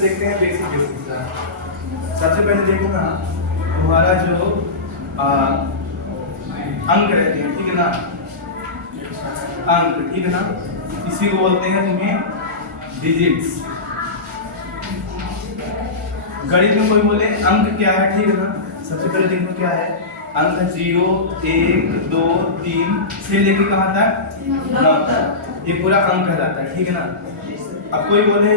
से देखते हैं बेसिक का। सबसे पहले देखो ना, हमारा जो अंक रहते हैं, ठीक है ना, अंक, ठीक है ना, इसी को बोलते हैं तुम्हें डिजिट्स। गणित में कोई बोले अंक क्या है, ठीक है ना, सबसे पहले देखो क्या है अंक। 0 1 2 3 से लेके कहाँ तक, 9 तक, ये पूरा अंक कहलाता है, ठीक है ना। अब कोई बोले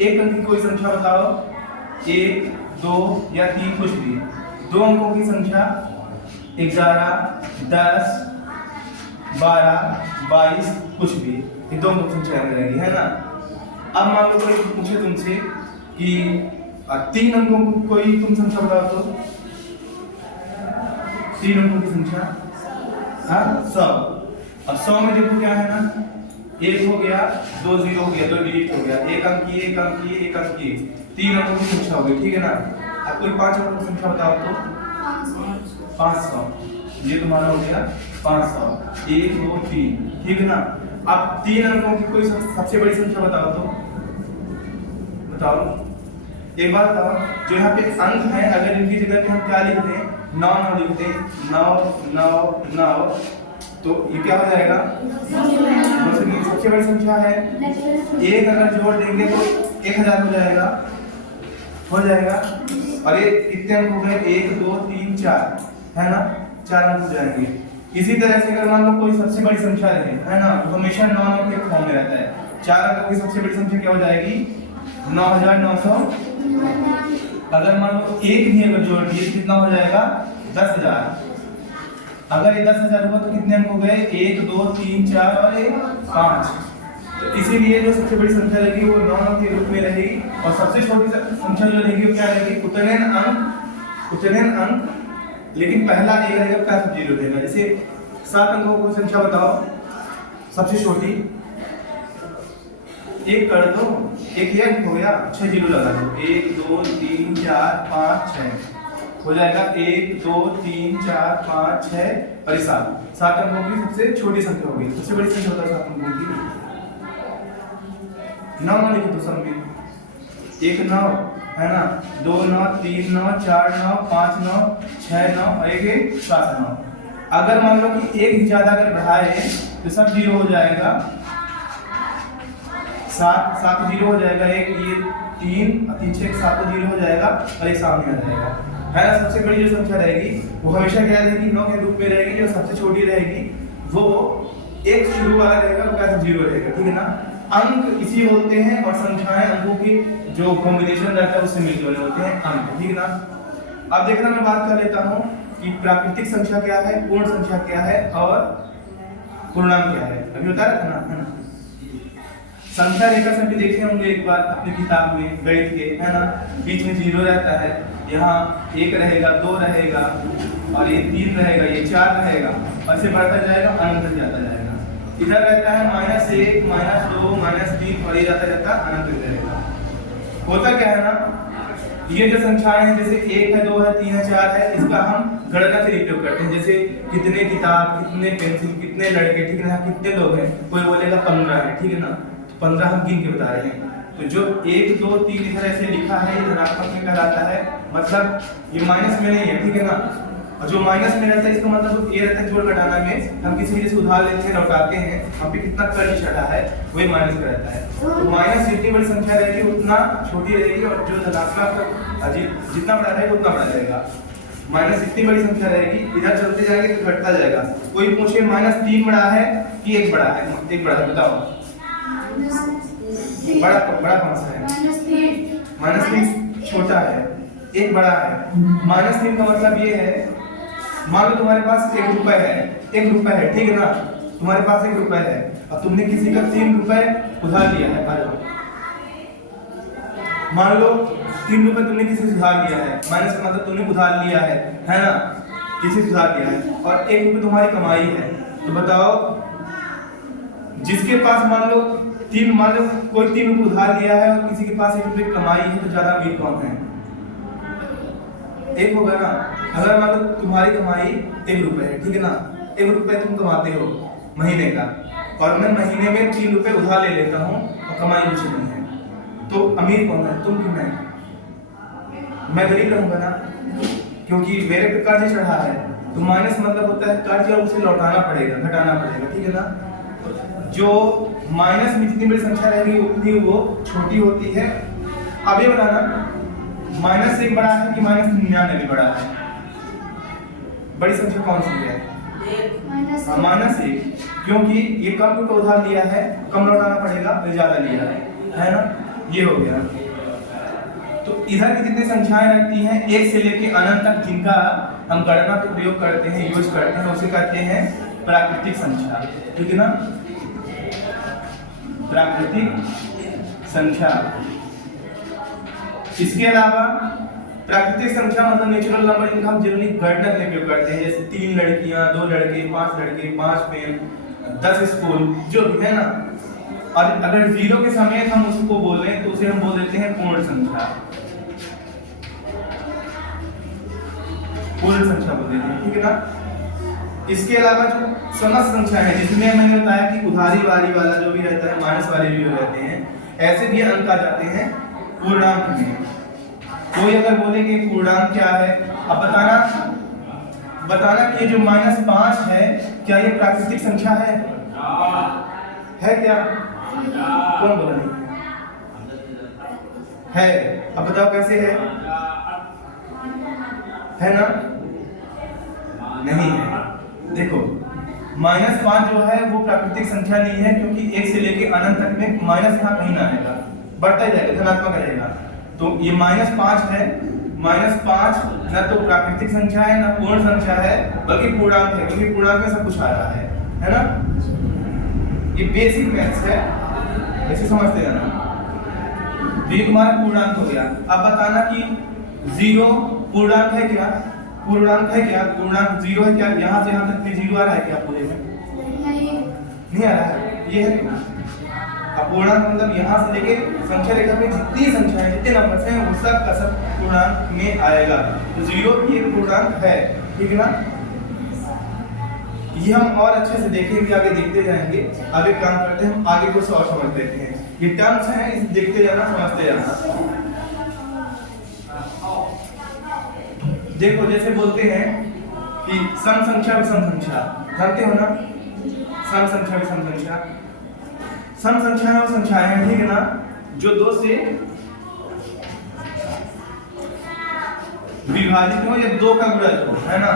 एक अंक की कोई संख्या बताओ, 1 2 या 3 कुछ भी, दो अंकों की संख्या 11 10 12 22 कुछ भी, ये दो अंकों की संख्या आ जाएगी, है ना। अब मान लो कोई पूछे तुमसे कि 3 अंकों की कोई तुम संख्या बताओ, तो 3 अंकों की संख्या, हाँ 100। अब 100 में देखो क्या है ना, 1 हो गया, 2 0 हो गया, 2 डिजिट हो गया, एक अंक की, एक अंक की, एक अंक की, 3 अंकों की संख्या हो गई, ठीक है ना। अब कोई 5 अंकों की संख्या बताओ तो 500, ये तुम्हारा हो गया 500, 1 2 3, ठीक है ना। अब 3 अंकों की कोई सबसे बड़ी संख्या बताओ, तो बताओ, एक बार बताओ, जो यहाँ पे अंक है अगर इनकी जगह पे हम क्या लिखते हैं, 9 9 लिखते हैं, 9 9 9, तो ये क्या हो जाएगा, सबसे बड़ी संख्या है। एक अगर जोड़ देंगे तो 1000 हो जाएगा, हो जाएगा। और ये कितने अंक हो गए, 1 2 3 4, है ना, 4 अंक हो जाएंगे। इसी तरह से अगर मान लो कोई सबसे बड़ी संख्या रहे, है ना, तो हमेशा 9 9 के फॉर्म में रहता है। 4 अंकों की सबसे बड़ी संख्या क्या हो जाएगी, 9900। अगर मान लो एक भी अगर जोड़ दिए कितना हो जाएगा, 10000। अगर ये 10000 हुआ तो कितने अंक हो गए, 1 2 3 4 और 5। तो इसीलिए जो सबसे बड़ी संख्या रहेगी वो 9 9 के रूप में रहेगी, और सबसे छोटी संख्या जो रहेगी वो क्या रहेगी, उतने अंक, लेकिन पहला एक रहेगा, क्या सब 0 रहेगा। जैसे 7 अंकों की संख्या बताओ, सबसे छोटी, एक कर दो, एक ही अंक हो गया, 6 0 लगा दो, 1 2 3 4 5 6 हो जाएगा, 1 2 3 4 5 6 और 7 अंकों की सबसे छोटी संख्या होगी। सबसे बड़ी संख्या होता है 7 अंकों की, 9 9 लिखो तो सब में, 1 9, है ना, 2 9 3 9 4 9 5 9 6 9 और 1 7 9। अगर मान लो कि एक ज्यादा अगर बढ़ाए तो सब 0 हो जाएगा, 7 7 0 हो जाएगा, एक ये 3 3 6 7 0 हो जाएगा और एक सामने आ जाएगा, है ना। सबसे बड़ी जो संख्या रहेगी वो हमेशा क्या रहेगी, 9 के रूप में रहेगी। जो सबसे छोटी रहेगी वो एक शुरू वाला रहेगा, वो कैसे 0 रहेगा, ठीक है ना। अंक इसी बोलते हैं, और संख्याएं अंकों की जो कॉम्बिनेशन रहता है उससे मिलकर बने होते हैं अंक, ठीक है ना। अब देखना मैं बात कर लेता हूँ कि प्राकृतिक संख्या क्या है, पूर्ण संख्या क्या है और पूर्णांक क्या है। अभी बता रहा था ना, है ना। संख्या रेखा सभी देखे होंगे एक बार अपनी किताब में गणित के, है ना, बीच में 0 रहता है, यहाँ 1 रहेगा, 2 रहेगा और ये 3 रहेगा, ये 4 रहेगा, और ऐसे बढ़ता जाएगा, अनंत तक जाता जाएगा। इधर रहता है -1 -2 -3 और ये जाता अनंत तक जाएगा। होता क्या है ना, ये जो संख्याएं हैं जैसे 1 है, 2 है, 3 है, 4 है, इसका हम गणना से उपयोग करते हैं। जैसे कितने किताब, कितने पेंसिल, कितने लड़के, ठीक है ना, कितने लोग हैं, कोई बोलेगा 15 है, ठीक है ना, 15 हम गिन के बता रहे हैं। तो जो 1 2 3 इधर ऐसे लिखा है ये धनात्मक में कहलाता है, मतलब ये माइनस में नहीं है, ठीक है ना। और जो माइनस में रहता है इसका मतलब ये रहता है जोड़ घटाना में हम किसी चीज से उधार लेते हैं, लौटाते हैं, हम पे कितना कर्ज चढ़ा है वही माइनस का रहता है। तो माइनस जितनी बड़ी संख्या रहेगी उतना छोटी रहेगी, और जो धनात्मक जितना बड़ा रहेगा उतना बड़ा रहेगा। माइनस जितनी बड़ी संख्या रहेगी इधर चलते जाएंगे तो घटता जाएगा। कोई पूछे -3 बड़ा है कि 1 बड़ा है, 1 बड़ा है, बताओ बड़ा कौन सा है, -3 छोटा है, 1 बड़ा है। -3 का मतलब ये है, मान लो तुम्हारे पास 1 रुपए है, 1 रुपए है, ठीक है ना, तुम्हारे पास 1 रुपए है और तुमने किसी का 3 रुपए उधार लिया है। मान लो 3 रुपए तुमने किसी से उधार लिया है, माइनस का मतलब तुमने उधार लिया है ना, किसी से उधार लिया है, और 1 रुपए तुम्हारी कमाई है। तो बताओ जिसके पास मान लो कोई 3 रुपए उधार लिया है और किसी के पास 1 रुपए कमाई है, तो ज्यादा अमीर कौन है, एक होगा ना। अगर मान लो तुम्हारी कमाई 1 रुपए है, ठीक है ना, 1 रुपए तुम कमाते हो महीने का, और मैं महीने में 3 रुपए उधार ले लेता हूँ और कमाई कुछ नहीं है, तो अमीर कौन है, तुम कि मैं गरीब रहूंगा ना, क्योंकि मेरे पे कर्ज चढ़ा है। तो माइनस मतलब होता है कर्ज और उसे लौटाना पड़ेगा, घटाना पड़ेगा, ठीक है ना। जो माइनस में जितनी बड़ी संख्या रहेगी उतनी वो छोटी होती है। अब ये बताना माइनस 1 बड़ा है कि माइनस 99 बड़ा है? बड़ी संख्या कौन सी है? माइनस 1, क्योंकि ये कम को उधार लिया है, कम लौटाना पड़ेगा, तो ज्यादा लिया है ना। ये हो गया। तो इधर की जितनी संख्याएं रहती हैं 1 से लेकर अनंत तक, जिनका हम गणना पे प्रयोग करते हैं, यूज करते हैं, उसे कहते हैं प्राकृतिक संख्या, ठीक है ना। प्राकृतिक संख्या। इसके अलावा प्राकृतिक संख्या मतलब नेचुरल नंबर, जिनका हम जनरली गणना के लिए प्रयोग करते हैं, जैसे 3 लड़कियां, 2 लड़के, 5 लड़के, 5 पेन, 10 स्कूल, जो भी है ना। और अगर 0 के समेत हम उसको बोलें तो उसे हम बोल देते हैं पूर्ण संख्या, पूर्ण संख्या बोल देते हैं, ठीक है ना। इसके अलावा जो समस्त संख्या है, जिसमें मैंने बताया कि उधारी वाली वाला जो भी रहता है, माइनस वाले भी रहते हैं, ऐसे भी अंक आ जाते हैं पूर्णांक में। कोई अगर बोले कि पूर्णांक क्या है, अब बताना कि जो -5 है, क्या ये प्राकृतिक संख्या है? क्या? कौन बोला नहीं है? अब बताओ कैसे है ना? नहीं है। देखो -5 जो है वो प्राकृतिक संख्या नहीं है, क्योंकि 1 से लेके अनंत तक में माइनस यहाँ कहीं ना आएगा, बढ़ता ही जाएगा, धनात्मक रहेगा। तो ये -5 है। -5 ना तो प्राकृतिक संख्या है, ना पूर्ण संख्या है, बल्कि पूर्णांक है, क्योंकि पूर्णांक में सब कुछ आ रहा है ना। ये बेसिक मैथ्स है, ऐसे समझते हैं ना। तो ये तुम्हारा पूर्णांक हो गया। अब बताना कि 0 पूर्णांक है क्या? पूर्णांक है क्या? पूर्णांक 0 है क्या? यहाँ से यहाँ तक के 0 आ रहा है क्या पूरे में? नहीं आ रहा है। ये है अपूर्णांक, मतलब यहाँ से लेके संख्या रेखा में जितनी संख्या है, जितने नंबर हैं, वो सब का सब पूर्णांक में आएगा। तो 0 भी एक पूर्णांक है, ठीक है ना। ये हम और अच्छे से देखेंगे, आगे देखते जाएंगे। आगे काम करते हैं, हम आगे कुछ और समझ लेते हैं। ये टर्म्स हैं, इसे देखते जाना, समझते जाना। देखो जैसे बोलते हैं कि सम संख्या विषम संख्या, जानते हो ना? सम संख्या विषम संख्या, सम संख्याएं और संख्याएं हैं, ठीक है ना, जो 2 से विभाजित हो या 2 का गुणज हो, है ना।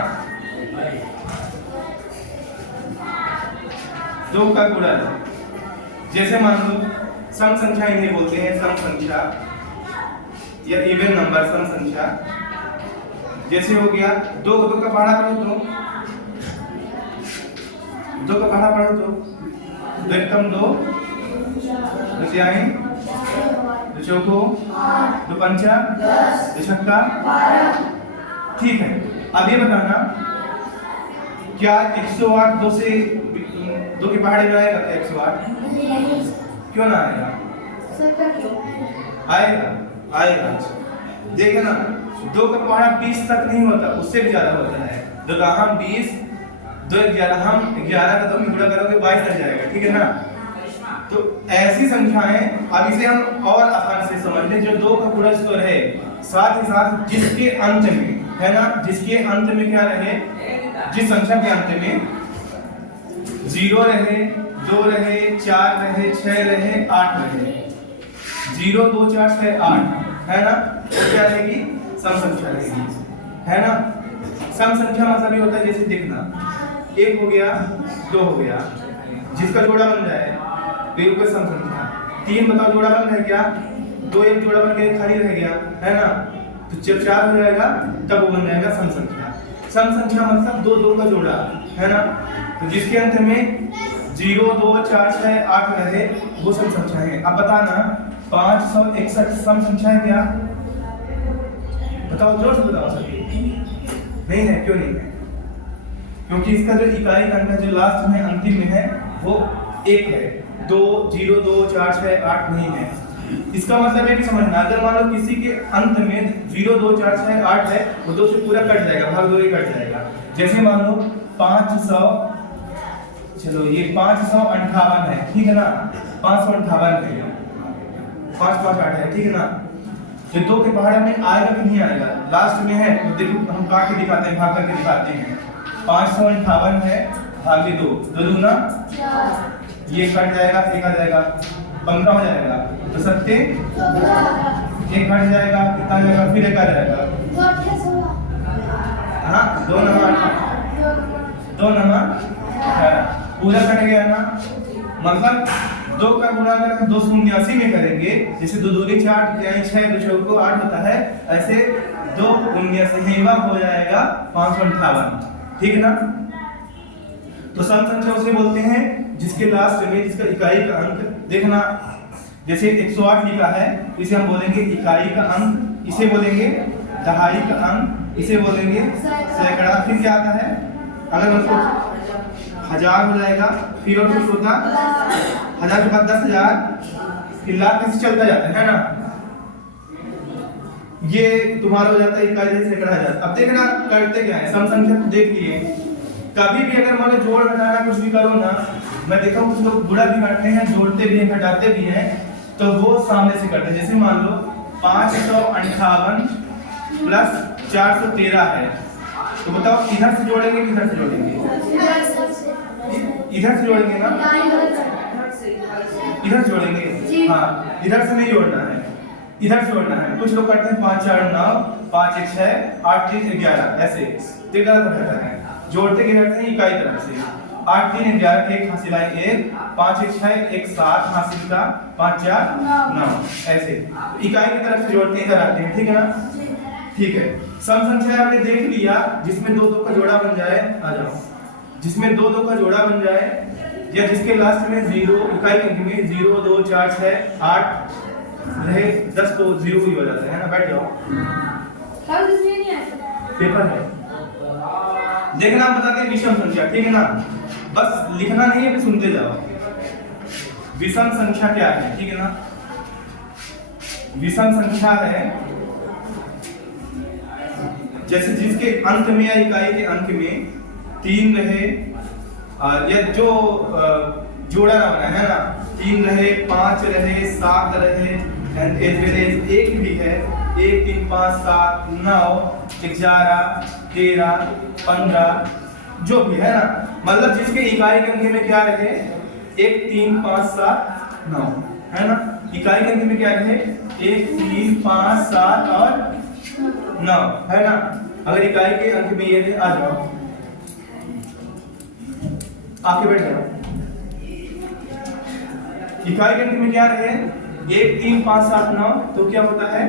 2 का गुणज, जैसे मान लो सम संख्या इन्हें बोलते हैं सम संख्या या इवन नंबर, सम संख्या। जैसे हो गया 2 का पहाड़ा पढ़ो तो 2 का पहाड़ा पढ़ो तो एकदम 2 2 चौको 2 पंचा 2 छक्का, ठीक है। अब ये बताना क्या 108 2 से 2 के पहाड़े में आएगा क्या? 108 क्यों ना आएगा? आएगा। देखे ना, 2 का पहाड़ा 20 तक नहीं होता, उससे भी ज्यादा होता है। 2 का हम 20, 2 11, हम 11 का 2 में गुणा करोगे 22 तक जाएगा, ठीक है ना। तो ऐसी संख्याएं, अब इसे हम और आसान से समझ लें, जो 2 का गुणज तो रहे, साथ ही साथ जिसके अंत में, है ना, जिसके अंत में क्या रहे, जिस संख्या के अंत में 0 रहे, 2 रहे, 4 रहे, 6 रहे, 8 रहे, 0 2 4 6 8, है ना, तो क्या रहेगी? सम संख्या रहेगी, है ना। सम संख्या मतलब ये होता है, जैसे देखना 1 हो गया, 2 हो गया, जिसका जोड़ा बन जाए तो ये होगा सम संख्या। 3 बताओ जोड़ा बन गया क्या? 2 एक जोड़ा बन गया, खाली रह गया, है ना। तो जब 4 हो जाएगा तब वो बन जाएगा सम संख्या। सम संख्या मतलब 2 का जोड़ा, है ना। तो जिसके अंत में 0 2 4 6 8 रहे, वो सम संख्या है। अब बताना 561 सम संख्या है क्या? बताओ, जोर से बताओ सभी। नहीं है, क्यों नहीं है? क्योंकि इसका जो इकाई अंक है, जो लास्ट में अंतिम में है, वो 1 है। 2 0 2 4 6 8 नहीं है। इसका मतलब ये भी समझना, अगर मान लो किसी के अंत में 0 2 4 6 8 है, वो 2 से पूरा कट जाएगा, भाग 2 ही कट जाएगा। जैसे मान लो 500, चलो ये 558 है, ठीक है ना, 558 है, 5 5 8 है, ठीक है ना। तो 2 के पहाड़ में आएगा कि नहीं आएगा, लास्ट में है तो देखो हम काट के दिखाते हैं, भाग करके दिखाते हैं। 558 है भागे 2, 2 दूना 4, ये कट जाएगा, एक आ जाएगा 15 हो जाएगा, तो 7 एक कट जाएगा, कितना जाएगा, फिर एक आ जाएगा, हाँ 2 नंबर पूरा कट गया ना। मतलब 2 का गुणा अगर हम 279 में करेंगे, जैसे 2 दूनी 4 6 2 चौको 8 होता है, ऐसे 2 79 हो जाएगा 558, ठीक है ना। तो सम संख्या उसे बोलते हैं जिसके लास्ट में जिसका इकाई का अंक देखना, जैसे 108 लिखा है, इसे हम बोलेंगे इकाई का अंक, इसे बोलेंगे दहाई का अंक, इसे बोलेंगे सैकड़ा। फिर क्या आता है, अगर उसको 1000 हो जाएगा, फिर और कुछ होगा 1000 के बाद 10,000, फिर लाख कैसे चलता जाता है ना, ये तुम्हारा हो जाता है इकाई से सैकड़ा हजार। अब देखना करते क्या है, सम संख्या को देख लिए, कभी भी अगर मान लो जोड़ घटाना कुछ भी करो ना, मैं देखा हूं कुछ लोग गुणा भी करते हैं, जोड़ते भी हैं, घटाते भी हैं, तो वो सामने से करते हैं। जैसे मान लो 558 प्लस 413 है, तो बताओ इधर से जोड़ेंगे कि इधर से जोड़ेंगे, इधर से जोड़ेंगे ना, इधर से जोड़ेंगे, हाँ इधर से नहीं जोड़ना है, इधर से जोड़ना है। कुछ लोग करते हैं 5 4 9 5 1 6 8 3 11 ऐसे, तो गलत रहता है, जोड़ते के रहते हैं इकाई तरफ से, 8 3 11 1 हासिल आई 1 5 1 6 1 7 हासिल का 5 4 9 ऐसे इकाई की तरफ से जोड़ते इधर आते हैं, ठीक है ना। ठीक है, सम संख्या आपने देख लिया जिसमें 2 2 का जोड़ा बन जाए, आ जाओ, जिसमें 2 2 का जोड़ा बन जाए, या जिसके लास्ट में 0 इकाई अंक में 0 2 4 6 8 रहे, 10 तो 0 ही हो जाता है ना। बैठ जाओ, पेपर है, देखना हम बताते हैं विषम संख्या, ठीक है ना, बस लिखना नहीं है, सुनते जाओ। विषम संख्या क्या है, ठीक है ना। विषम संख्या है जैसे जिसके अंक में या इकाई के अंक में 3 रहे, या जो जोड़ा ना बना है ना, 3 रहे 5 रहे 7 रहे, एवरेज 1 भी है, 1 3 5 7 9 11 13 15 जो भी है ना, मतलब जिसके इकाई के अंक में क्या रहे 1 3 5 7 9 है ना, इकाई के अंक में क्या रहे 1 3 5 7 और 9 है ना। अगर इकाई के अंक में ये आ जाओ, आके बैठ जाओ, इकाई के अंक में क्या रहे 1 3 5 7 9, तो क्या होता है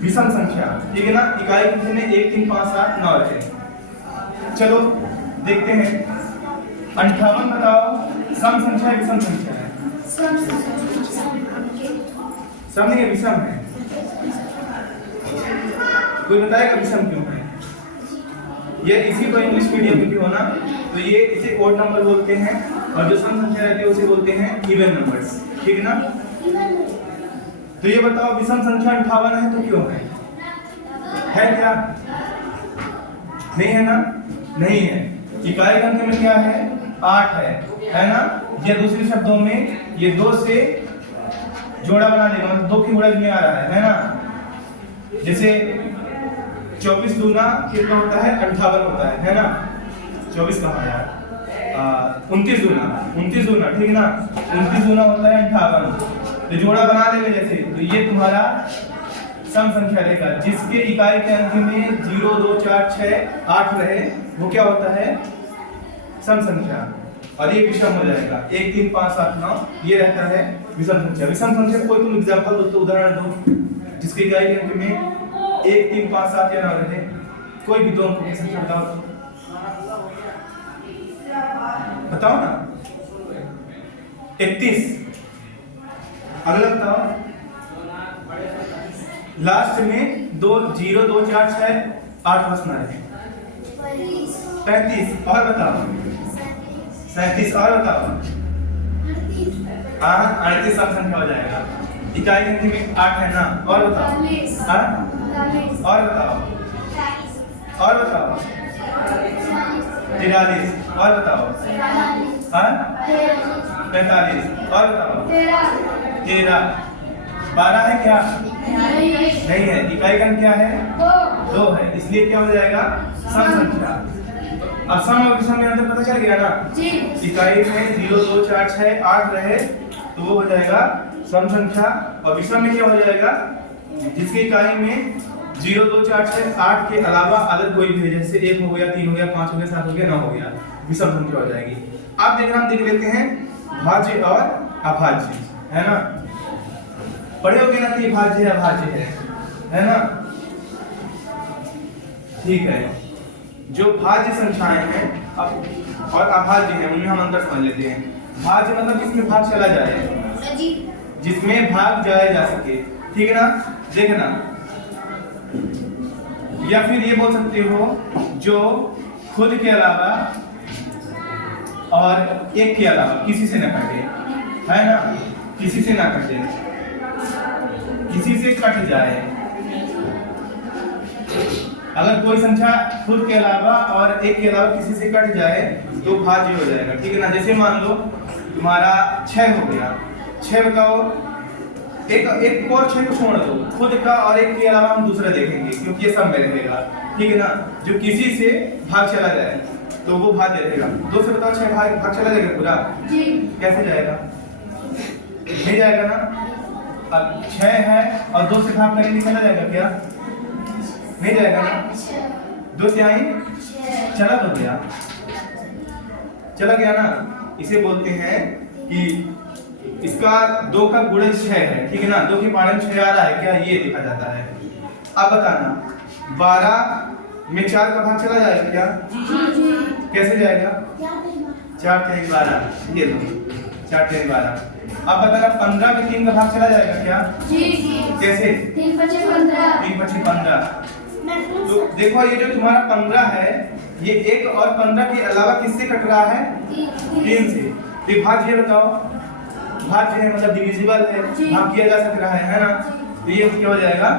विषम संख्या, ठीक है ना। इकाई के अंक में 1 3 5 7 9 रहे। चलो देखते हैं 58 बताओ, सम संख्या है विषम संख्या है, सम नहीं है विषम है, कोई बताएगा विषम क्यों है। ये इसी को इंग्लिश मीडियम में भी होना, तो ये इसे ओड नंबर बोलते हैं, और जो सम संख्या रहती है उसे बोलते हैं इवन नंबर्स, ठीक है ना। तो ये बताओ विषम संख्या 58 है तो क्यों है क्या, नहीं है ना, नहीं है। इकाई अंक में क्या है 8 है ना, या दूसरे शब्दों में ये 2 से जोड़ा बना देगा, मतलब 2 की गुणज में आ रहा है ना। जैसे 24 दूना कितना होता है 58 होता है ना, 24 कहाँ यार 29 दूना ठीक है ना, 29 दूना होता है 58, तो जोड़ा बना लेंगे जैसे, तो ये तुम्हारा सम संख्या रहेगा जिसके इकाई के अंक में 0 2 4 6 8 रहे, वो क्या होता है सम संख्या, और ये विषम हो जाएगा 1 3 5 7 9, ये रहता है विषम संख्या। विषम संख्या कोई तुम एग्जांपल दो, तो उदाहरण दो जिसके इकाई के अंक में 1 3 5 7 या 9 रहे, कोई भी 2 अंक की संख्या बताओ ना। 31, अगला बताओ, लास्ट में 2 0 2 4 6 8 बसना है, 35, और बताओ 37, और बताओ 38 सम संख्या हो जाएगा। इकाई गिनती में 8 है ना, और बताओ और बताओ 43, और बताओ 45, और बताओ 13, 12 है क्या? नहीं है। इकाई का क्या है? 2 है, इसलिए क्या हो जाएगा? सम संख्या। अब सम और विषम में अंतर पता चल गया ना जी। इकाई में 0, 2, 4, 6, 8 रहे तो वो हो जाएगा सम संख्या, और विषम में क्या हो जाएगा? जिसकी इकाई में 0, 2, 4, 6, 8 के अलावा अगर कोई भी है, जैसे 1 हो गया, 3 हो गया, 5 हो गया, 7 हो गया, 9 हो गया, विषम संख्या हो जाएगी। अब देखना हम देख लेते हैं भाज्य और अभाज्य, है ना? पढ़े होगे ना कि भाज्य है अभाज्य है ना? ठीक है। जो भाज्य संख्याएं हैं और अभाज्य है उनमें हम अंतर समझ लेते हैं। भाज्य मतलब जिसमें भाग चला जाए, जिसमें भाग जाया जा सके, ठीक है ना? देखना, या फिर ये बोल सकते हो जो खुद के अलावा और एक के अलावा किसी से न कटे, है ना? किसी से ना कटे, किसी से कट जाए। अगर कोई संख्या खुद के अलावा और एक के अलावा किसी से कट जाए तो भाज्य हो जाएगा, ठीक है ना? जैसे मान लो तुम्हारा 6 हो गया, 6 बताओ, एक को और 6 को छोड़ दो, खुद का और एक के अलावा हम दूसरा देखेंगे क्योंकि ये सब में रहेगा, ठीक है ना? जो किसी से भाग चला जाए तो वो भाज्य रहेगा। 2 से बताओ 6 भाग चला जाएगा पूरा जी? कैसे जाएगा? नहीं जाएगा ना? अब 6 है और 2 से भाग करेंगे, चला जाएगा क्या? नहीं जाएगा ना? 2 से आई चला तो गया, चला गया ना? इसे बोलते हैं कि इसका 2 का गुणज 6 है, ठीक है ना? 2 के पारण 6 आ रहा है क्या? ये देखा जाता है। अब बताना 12 में 4 का भाग चला जाएगा क्या? कैसे जाएगा? 4 3 12, ये लो 4 3 12। अब बताना 15 में 3 का भाग चला जाएगा क्या? कैसे? 3 5 15, 3 5 15। तो देखो ये जो तुम्हारा 15 है ये 1 और 15 के अलावा किससे कट रहा है? 3 से। तो भाज्य बताओ, भाज्य है मतलब डिविजिबल है, भाग किया जा सक रहा है ना? तो ये क्या हो जाएगा?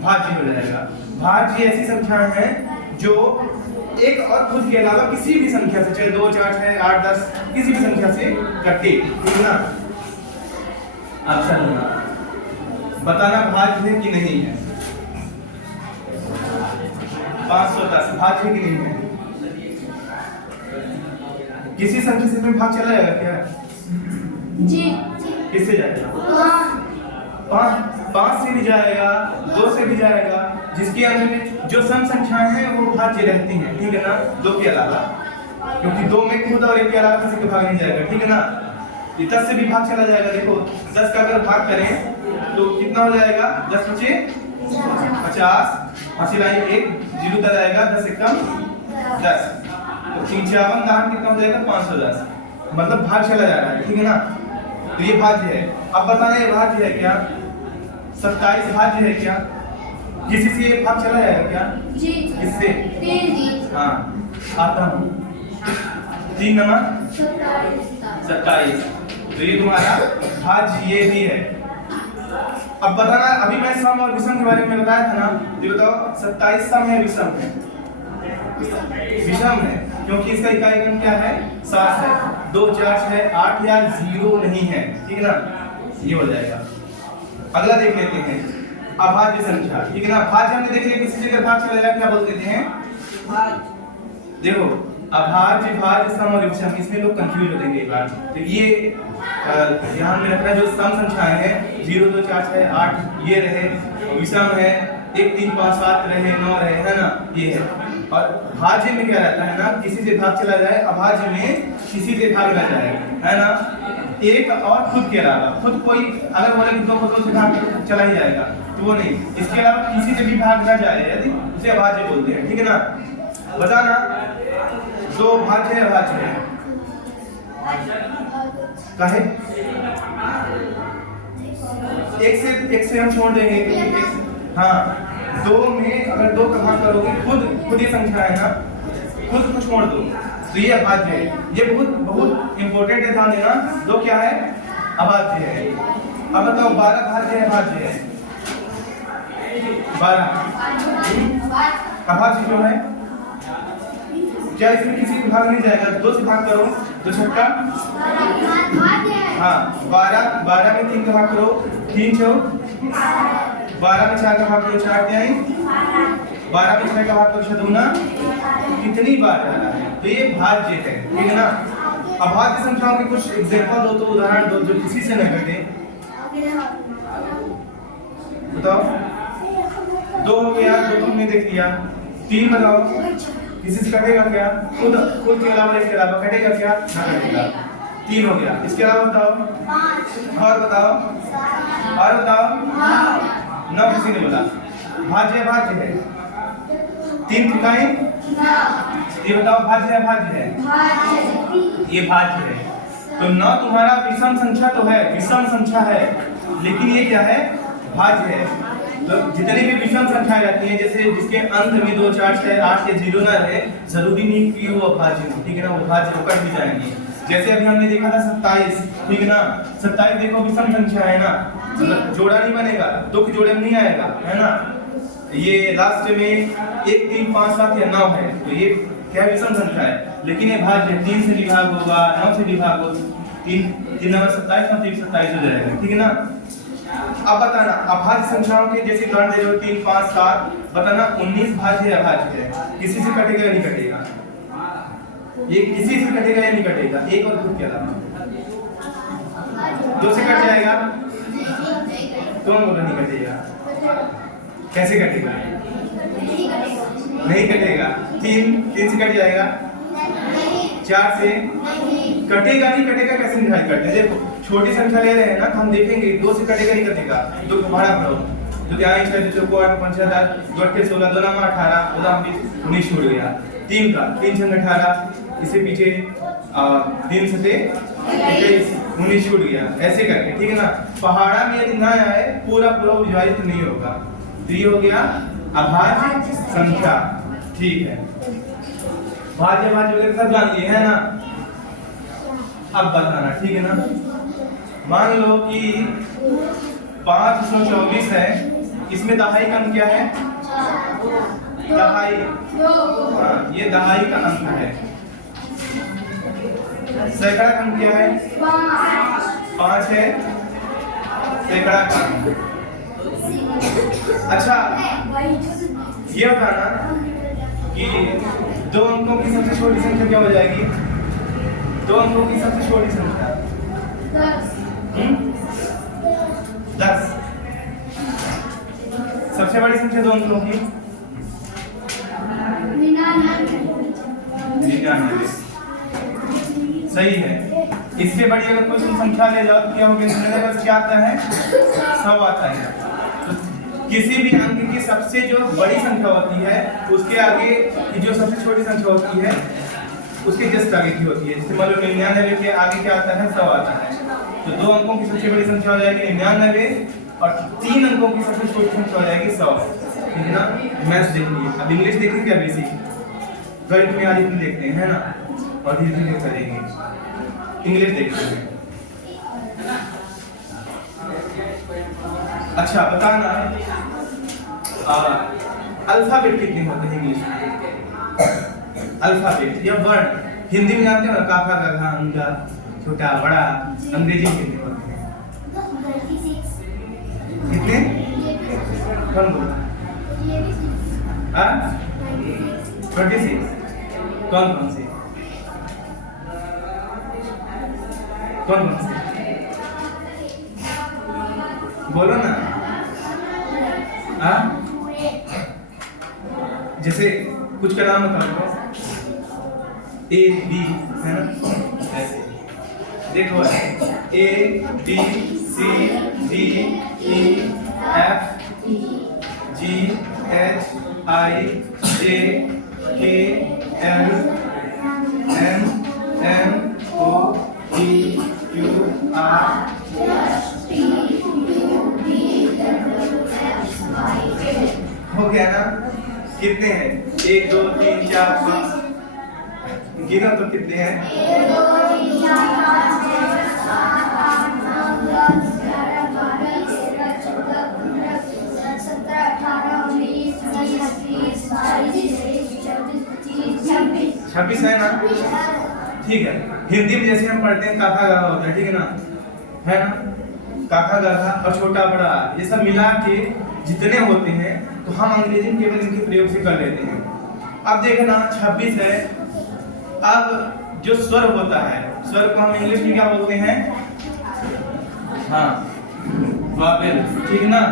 भाज्य हो जाएगा। भाज्य ऐसी संख्याएं हैं जो एक और खुद के अलावा किसी भी संख्या से, चाहे 2 4 6 8 10 किसी भी संख्या से कटे, ठीक है ना? ऑप्शन बताना भाज्य है कि नहीं है। 510 भाज्य कि नहीं है? किसी संख्या से भाग चला जाएगा क्या? जी। किससे जाएगा? 5 से भी जाएगा, 2 से भी जाएगा, जिसके अंदर में जो सम संख्याएं हैं वो भाज्य रहती हैं, ठीक है ना? 2 के अलावा, क्योंकि 2 में खुद और 1 के अलावा किसी का भाग नहीं जाएगा, ठीक है ना? 10 से भी भाग चला जाएगा। देखो 10 का अगर भाग करें तो कितना हो जाएगा? 10 बचे 50, हासिल आई 1 जीरो का जाएगा, 10 एकम 10, तो 55 दान कितना हो जाएगा? 510, मतलब भाग चला जा रहा है, ठीक है ना? तो ये भाज्य है। अब बताना ये भाज्य है क्या? 27 भाज्य है क्या? किसी से ये भाग चला जाएगा क्या? जी। किससे? 3 जी। हाँ आता हूँ 3 नंबर 27, तो ये तुम्हारा भाज्य ये भी है। अब बताना, अभी मैं सम और विषम के बारे में बताया था ना, ये बताओ 27 सम है विषम है? विषम है क्योंकि इसका इकाई गुण क्या है? 7 है। 2 4 6 8 या 0 नहीं है, ठीक है ना? ये हो जाएगा। अगला देख लेते हैं अभाज्य संख्या, ठीक है ना? भाज्य हमने देख लिया, किसी जगह भाग चला जाए क्या बोल देते हैं? देखो अभाज्य, भाज्य, सम और विषम, इसमें लोग कंफ्यूज हो जाएंगे एक बार। तो ये ध्यान में रखना, जो सम संख्याएं हैं 0 2 4 6 8 ये रहे, विषम है 1 3 5 7 रहे, 9 रहे, है ना? ये है। और भाज्य में क्या रहता है ना, किसी से भाग चला जाए, अभाज्य में किसी से भाग ना जाए, है ना? एक और खुद के अलावा, खुद कोई अगर बोले कि 2 को 2 से भाग चला ही जाएगा तो वो नहीं, इसके अलावा किसी से भी भाग ना जाए यदि उसे अभाज्य बोलते हैं, ठीक है ना? बताना 2 भाज्य है अभाज्य है? काहे? एक से हम छोड़ देंगे, हाँ 2 में अगर 2 का भाग करोगे, खुद ये संख्या है ना, खुद को छोड़ दो तो ये अभाज्य है। ये बहुत इंपॉर्टेंट है, ध्यान देना। 2 क्या है? अभाज्य है। अब बताओ 12 भाज्य है अभाज्य है? 12 अभाज्य जो है क्या इसमें किसी को भाग नहीं जाएगा? 2 से भाग करो तो छक्का, हाँ 12 में 3 का भाग करो 3 चौक, 12 में 4 का भाग करो 4 तिहाई, 12 में 6 का भाग करो 6 दूना, कितनी बार जा रहा है? तो ये भाज्य है, ठीक है ना। अभाज्य संख्याओं के कुछ एग्जांपल दो, तो उदाहरण दो जो किसी से न घटे। बताओ। 2 हो गया, 2 तुमने देख लिया। 3 बताओ, किसी से कटेगा क्या? खुद के अलावा इसके अलावा कटेगा क्या? ना कटेगा। 3 हो गया। इसके अलावा बताओ, और बताओ, और बताओ। 9 किसी ने बोला। भाज्य भाज्य है। 3 तिहाई, ये बताओ भाज्य है भाज्य है? ये भाज्य है। तो 9 तुम्हारा विषम संख्या तो है, विषम संख्या है, लेकिन ये क्या है? भाज्य है। तो जितनी भी विषम संख्याएं रहती हैं, जैसे जिसके अंत में 2, 4, 6, 8 या 0 ना रहे, जरूरी नहीं कि वो अभाज्य हो, ठीक है ना। वो भाज्य होकर भी जाएंगे। जैसे अभी हमने देखा था 27, ठीक है ना। 27 देखो विषम संख्या है ना, मतलब जोड़ा नहीं बनेगा, 2 के जोड़े में नहीं आएगा, है ना। ये लास्ट में 1, 3, 5, 7 या 9 है, तो ये क्या विषम संख्या है, लेकिन ये भाज्य 3 से विभाग होगा, 9 से विभाग होगा, 3 नंबर 27 और 3 27 हो जाएगा, ठीक है ना। अब बताना अभाज्य संख्याओं के जैसे उदाहरण दे रहे हो 3, 5, 7, बताना 19 भाज्य है अभाज्य है? किसी से कटेगा या नहीं कटेगा? ये किसी से कटेगा या नहीं कटेगा? एक और खुद के अलावा 2 से कट जाएगा, कौन बोला नहीं कटेगा? कैसे कटेगा? नहीं कटेगा। 3 से कट जाएगा, 4 से कटेगा नहीं कटेगा, कैसे निर्धारित करते हैं? देखो छोटी संख्या ले रहे हैं ना, तो हम देखेंगे 2 से कटेगा नहीं कटेगा। 2 को भाड़ा करो, जो क्या है 6 चौको 8 5 10 2 8 16 2 9 18 19 छूट गया। 3 का 3 6 18, इसे पीछे 3 से 21 19 छूट गया, ऐसे करके, ठीक है ना। पहाड़ा में यदि ना आए पूरा विभाजित नहीं होगा, तो ये हो गया अभाज्य संख्या, ठीक है। भाज्य भाज्य वगैरह सब जान लिए है ना। अब बताना, ठीक है ना। मान लो कि 524 है, इसमें दहाई का अंक क्या है? दहाई, हाँ ये दहाई का अंक है। सैकड़ा का अंक क्या है? 5 है सैकड़ा का अंक। अच्छा ये बताना कि 2 अंकों की सबसे छोटी संख्या क्या हो जाएगी? 2 अंकों की सबसे छोटी संख्या 10। सबसे बड़ी संख्या 2 अंकों की 99। सही है। इससे बड़ी अगर कोई संख्या ले जाओ तो क्या होगा? क्या आता है? 100 आता है। तो किसी भी अंक की सबसे जो बड़ी संख्या होती है उसके आगे की जो सबसे छोटी संख्या होती है उसके जस्ट आगे की होती है। जैसे मान लो 99 के आगे क्या आता है? 100 आता है। तो 2 अंकों की सबसे बड़ी संख्या हो जाएगी 99 और 3 अंकों की सबसे छोटी संख्या हो जाएगी 100, ठीक है ना। मैथ्स देख लिए। अब इंग्लिश देखें क्या? बेसिक गणित में आज इतने देखते हैं, है ना, और धीरे धीरे करेंगे। इंग्लिश देखते हैं। अच्छा बताना अल्फाबेट कितने होते हैं इंग्लिश में? अल्फाबेट या वर्ण हिंदी में जानते हो ना, काफा का घा, छोटा बड़ा। अंग्रेजी में कितने होते हैं? कितने? कौन बोला? 26। कौन कौन से? कौन कौन से बोलो ना। जैसे कुछ का नाम बताओ। A B है ना, ऐसे देखो A B C D E F G H I J K L M N O P Q R हो गया ना? कितने हैं? 1 2 3 4 5 गिना तो कितने हैं? 1 2 3 4 5 6 7 8 9 10 11 12 13 14 15 16 17 18 19 20 21 22 23 24 25 26 26 है ना? ठीक है। हिंदी में जैसे हम पढ़ते हैं काका गागा होता है, ठीक है ना? है ना? काका गागा और छोटा बड़ा ये सब मिला के जितने होते हैं तो हम अंग्रेजी में केवल इनके प्रयोग से कर लेते हैं। अब देखना 26 है। अब जो स्वर होता है, स्वर को हम इंग्लिश में क्या बोलते हैं? हाँ, वॉवेल, ठीक ना?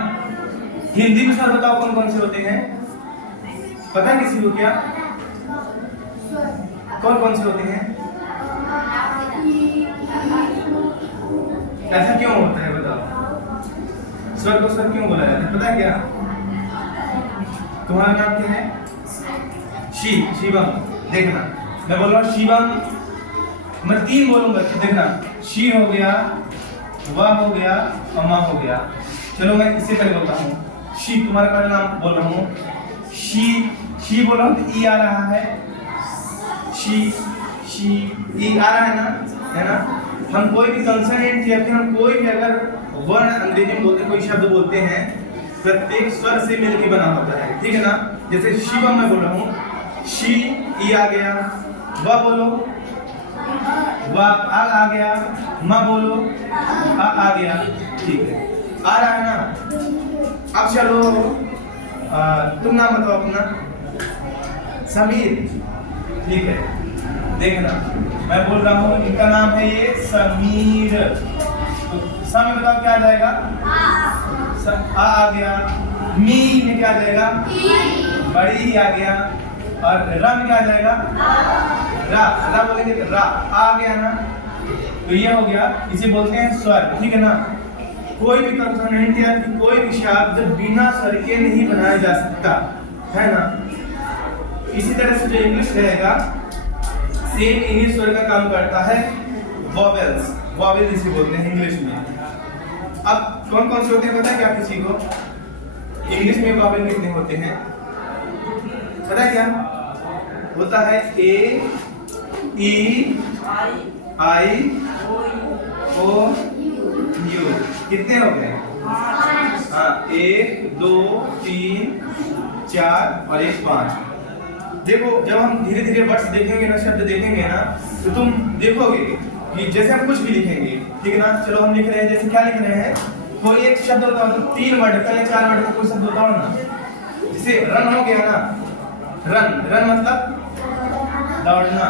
हिंदी में स्वर बताओ कौन कौन से होते हैं? पता है किसी को क्या? कौन कौन से होते हैं? ऐसा क्यों होता है बताओ? स्वर को स्वर क्यों बोला जाता है पता है क्या? तुम्हारा नाम क्या है? शिवम। देखना मैं बोल रहा हूँ शिवम, मैं 3 बोलूंगा, देखना शी हो गया, वा हो गया और माँ हो गया। चलो मैं इससे पहले बोलता हूँ शी, तुम्हारा पहला नाम बोल रहा हूँ शी बोल रहा हूँ तो ई आ रहा है, शी ई आ रहा है ना? हम कोई भी कंसोनेंट या फिर हम कोई भी अगर वर्ण अंग्रेजी में बोलते हैं, कोई शब्द बोलते हैं, प्रत्येक स्वर से मिलकर बना होता है, ठीक है ना? जैसे शिवम मैं बोल रहा हूँ, शी ई आ गया, वा बोलो, वा आ गया, मा बोलो, आ गया, ठीक है, आ रहा है ना? अब चलो तुम नाम बताओ अपना। समीर, ठीक है। देखना मैं बोल रहा हूँ इनका नाम है ये समीर, तो सा में बताओ क्या आ जाएगा? आ गया। मी में क्या आ जाएगा? बड़ी ही आ गया। और रा में क्या आ जाएगा? रा बोलेंगे तो रा आ गया ना? तो ये हो गया, इसे बोलते हैं स्वर, ठीक है ना? कोई भी कंसोनेंट या कोई भी शब्द बिना स्वर के नहीं बनाया जा सकता, है ना? इसी तरह से जो इंग्लिश रहेगा सेम इंग्लिश स्वर का काम करता है, वॉवेल्स इसे बोलते हैं इंग्लिश में। अब कौन कौन से होते हैं पता है क्या किसी को? इंग्लिश में वॉवेल कितने होते हैं पता है क्या? होता है ए, ई, आई, ओ, यू। कितने हो गए? हाँ, 1 2 3 4 और 1 5। देखो जब हम धीरे धीरे वर्ड्स देखेंगे ना, शब्द देखेंगे ना, तो तुम देखोगे कि जैसे हम कुछ भी लिखेंगे, ठीक है ना? चलो हम लिख रहे हैं, जैसे क्या लिख रहे हैं? कोई एक शब्द होता है तो 3 वर्ड का या 4 वर्ड का कोई शब्द होता है ना? जैसे रन हो गया ना, रन मतलब दौड़ना,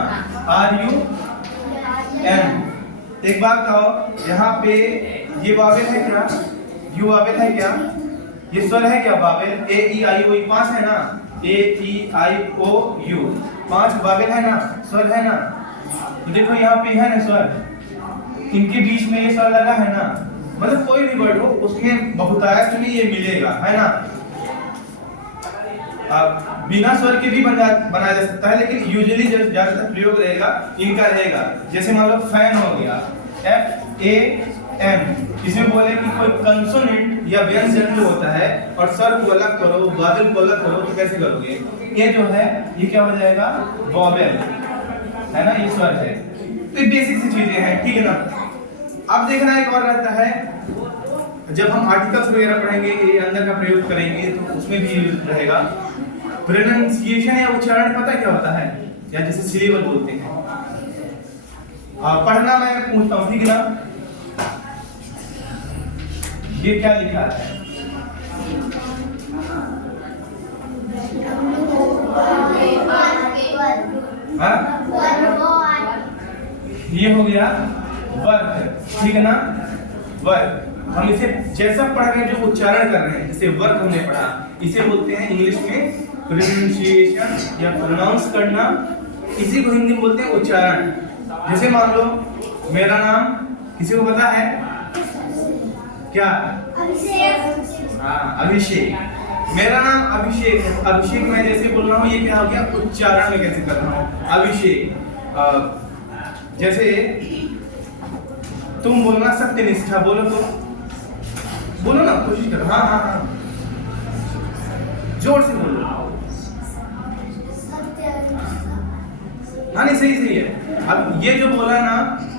RUN। एक बात कहो, यहाँ पे ये वावेल है क्या? यू वावेल है क्या? ये स्वर है क्या Wavell? A E I O U 5 है ना? A E I O U 5 Wavell है ना? स्वर है ना? तो देखो यहाँ पे है ना स्वर, इनके बीच में ये स्वर लगा है ना? मतलब कोई भी वर्ड हो उसमें बहुतायत में ये मिलेगा, है ना? अब बिना स्वर के भी बनाया जा सकता है, लेकिन यूजुअली जो ज्यादातर प्रयोग रहेगा इनका रहेगा। जैसे मान लो फैन हो गया, FAN। इसमें बोले कि कोई कंसोनेंट या व्यंजन जो होता है और स्वर को अलग करो, वॉवेल को अलग करो, तो कैसे करोगे? ये जो है ये क्या हो जाएगा? वॉवेल, है ना? ये स्वर है। तो ये बेसिक सी चीजें हैं, ठीक है ना? अब देखना एक और रहता है, जब हम आर्टिकल्स वगैरह पढ़ेंगे, ये अंदर का प्रयोग करेंगे तो उसमें भी रहेगा। प्रोनाउंसिएशन या उच्चारण पता क्या होता है? या जिसे सिलेबल बोलते हैं। पढ़ना मैं पूछता हूँ, ठीक है ना? ये क्या लिखा है? हाँ? ये हो गया वर्क, ठीक है ना? वर्क हम इसे जैसा पढ़ रहे हैं, जो उच्चारण कर रहे हैं, जैसे वर्क हमने पढ़ा, इसे बोलते हैं इंग्लिश में प्रोनाउंसिएशन या प्रोनाउंस करना। इसी को हिंदी में बोलते हैं उच्चारण। जैसे मान लो मेरा नाम किसी को पता है क्या? अभिषेक। हाँ, अभिषेक। मेरा नाम अभिषेक है। अभिषेक मैं जैसे बोल रहा हूँ, ये क्या हो गया? उच्चारण में कैसे कर रहा हूँ? अभिषेक। जैसे तुम बोलना सत्यनिष्ठा, बोलो तो, बोलो ना, कोशिश करो। हाँ हाँ हाँ, जोर से बोलो। हाँ नहीं, सही है। अब ये जो बोला ना,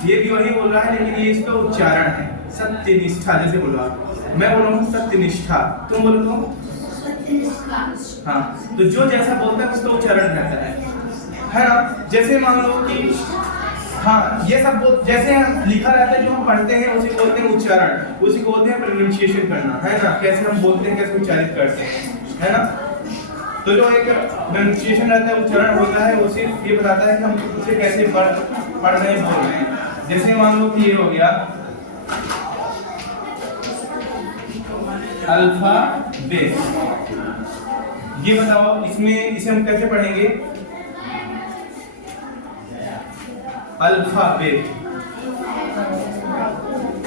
ये भी वही बोल रहा है, लेकिन ये इसका उच्चारण है सत्यनिष्ठा। जैसे बोलो आप, मैं बोल रहा हूँ सत्यनिष्ठा, तुम बोलो तो। हाँ, तो जो जैसा बोलता है उसका उच्चारण रहता है है ना। जैसे मान लो कि हाँ ये सब जैसे लिखा रहता है जो हम पढ़ते हैं उसी को बोलते हैं उच्चारण, उसी को बोलते हैं प्रोनाउंसिएशन करना, है ना। कैसे हम बोलते हैं, कैसे उच्चारित करते हैं, है ना। तो जो एक प्रोनाउंसिएशन रहता है, उच्चारण होता है, वो सिर्फ ये बताता है कि हम उसे कैसे पढ़ रहे हैं, बोल रहे हैं। जैसे मान लो कि ये हो गया अल्फाबेट, ये बताओ इसमें इसे हम कैसे पढ़ेंगे, अल्फाबेट,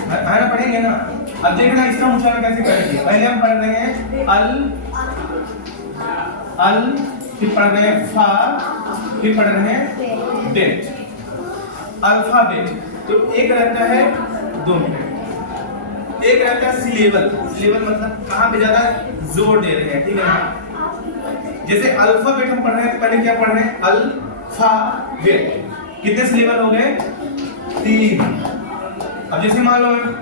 है ना, पढ़ेंगे ना। अब देखना इसका उच्चारण कैसे करेंगे। पहले हम पढ़ रहे हैं अल, फिर पढ़ रहे हैं फा, फिर पढ़ रहे हैं बेट, अल्फाबेट। तो एक रहता है 2 मिनट, एक रहता है सिलेबल। सिलेबल मतलब कहाँ पे ज्यादा जोर दे रहे हैं, ठीक है ना। जैसे अल्फाबेट हम पढ़ रहे हैं, पहले क्या पढ़ रहे हैं, अल्फाबेट। कितने सिलेबल हो गए, 3। अब जैसे मान लो मैं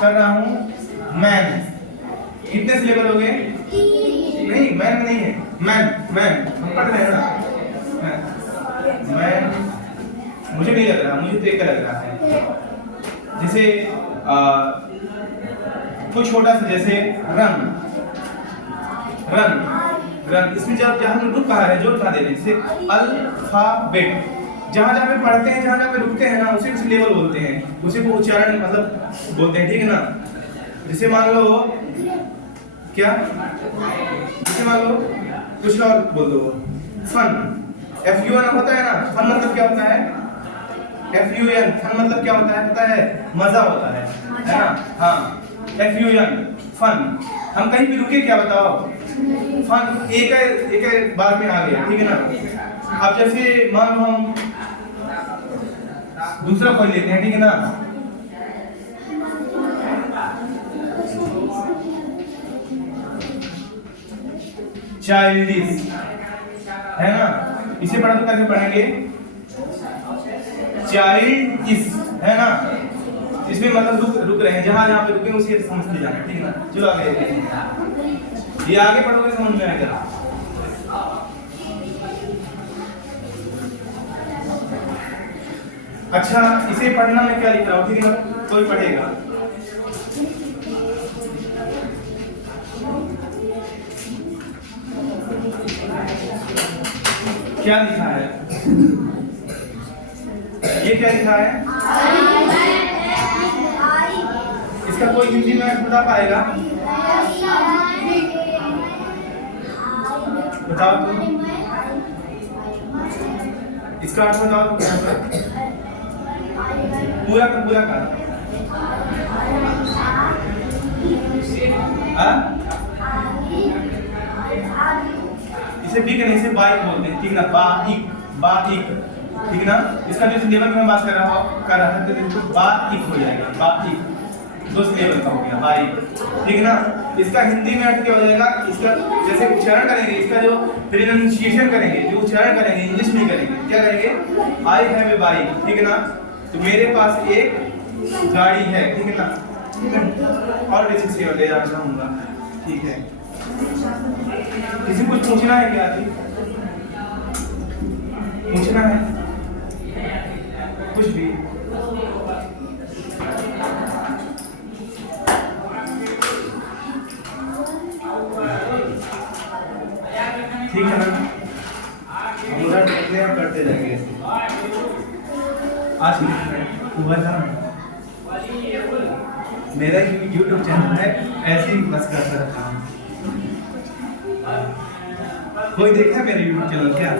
कर रहा हूँ मैन, कितने सिलेबल हो गए, नहीं मैन नहीं है, मैन हम पढ़ रहे हैं ना, मैन। मुझे नहीं लग रहा, मुझे तो एक लग रहा है। जैसे कुछ छोटा सा, जैसे रन, इसमें जब जहाँ हम रुक कहा है, जो कहा दे रहे हैं, जैसे अल्फाबेट, जहाँ जहाँ पे पढ़ते हैं, जहाँ जहाँ पे रुकते हैं ना, उसी को सिलेबल बोलते हैं, उसी को उच्चारण मतलब बोलते हैं, ठीक है ना। जैसे मान लो क्या, जैसे मान लो कुछ और बोल दो, फन, FUN होता है ना, फन मतलब क्या होता है, FUN, फन मतलब क्या होता है, पता है, मजा होता है ना। हाँ FUN, फन। हम कहीं भी रुके, क्या बताओ, फन एक बार में आ गया, ठीक है ना। अब जैसे मान लो हम दूसरा खोल लेते हैं, ठीक है ना। चाइल्डिश, है ना। इसे पढ़ा तो कैसे पढ़ेंगे, चाइल्डिश, है ना। इसमें मतलब रुक रहे हैं, जहां जहां पे रुके उसे समझते जाना, ठीक है ना। चलो आगे, ये आगे पढ़ोगे समझ में आएगा। अच्छा इसे पढ़ना मैं क्या लिख रहा हूँ, ठीक है ना, कोई पढ़ेगा। क्या लिखा है, ये क्या लिखा है, इसका कोई हिंदी में अर्थ बता पाएगा, बताओ तो, इसका अर्थ बताओ तो, पूरा का इसे बिग नहीं, इसे बाइक बोलते हैं, ठीक ना, बाइक, ठीक ना। इसका जो सिलेबल में बात कर रहा था तो इसको बाइक हो जाएगा, बाइक 2 सिलेबल का हो गया, बाइक, ठीक ना। इसका हिंदी में अर्थ क्या हो जाएगा, इसका जैसे उच्चारण करेंगे, इसका जो प्रोनाउंसिएशन करेंगे, जो उच्चारण करेंगे, इंग्लिश में करेंगे, क्या करेंगे, आई हैव ए बाइक, ठीक है ना। तो मेरे पास एक गाड़ी है, ठीक है ना। और बेसिक से ले जाना चाहूँगा, ठीक है। किसी कुछ पूछना है क्या, पूछना है कुछ भी, ठीक है ना। हम उधर देखते हैं, करते जाएंगे ऐसे। आज हुआ था मेरा YouTube चैनल है, ऐसे ही बस करता रहता हूँ। कोई देखा मेरे YouTube चैनल क्या?